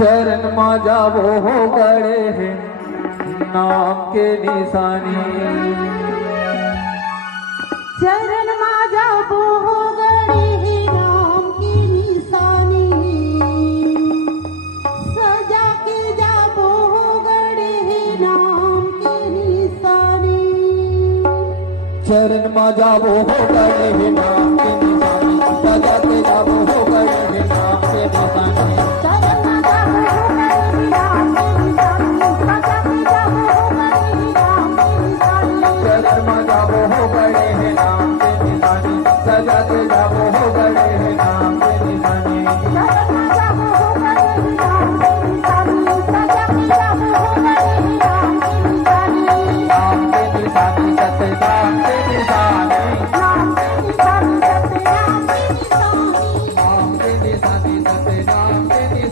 चरण मा जावो हो गड़े है नाम के निशानी। चरण मा जावो हो गड़े है नाम की निशानी। सजा के जावो हो गड़े है नाम की निशानी। चरण मा जावो हो गड़े है नाम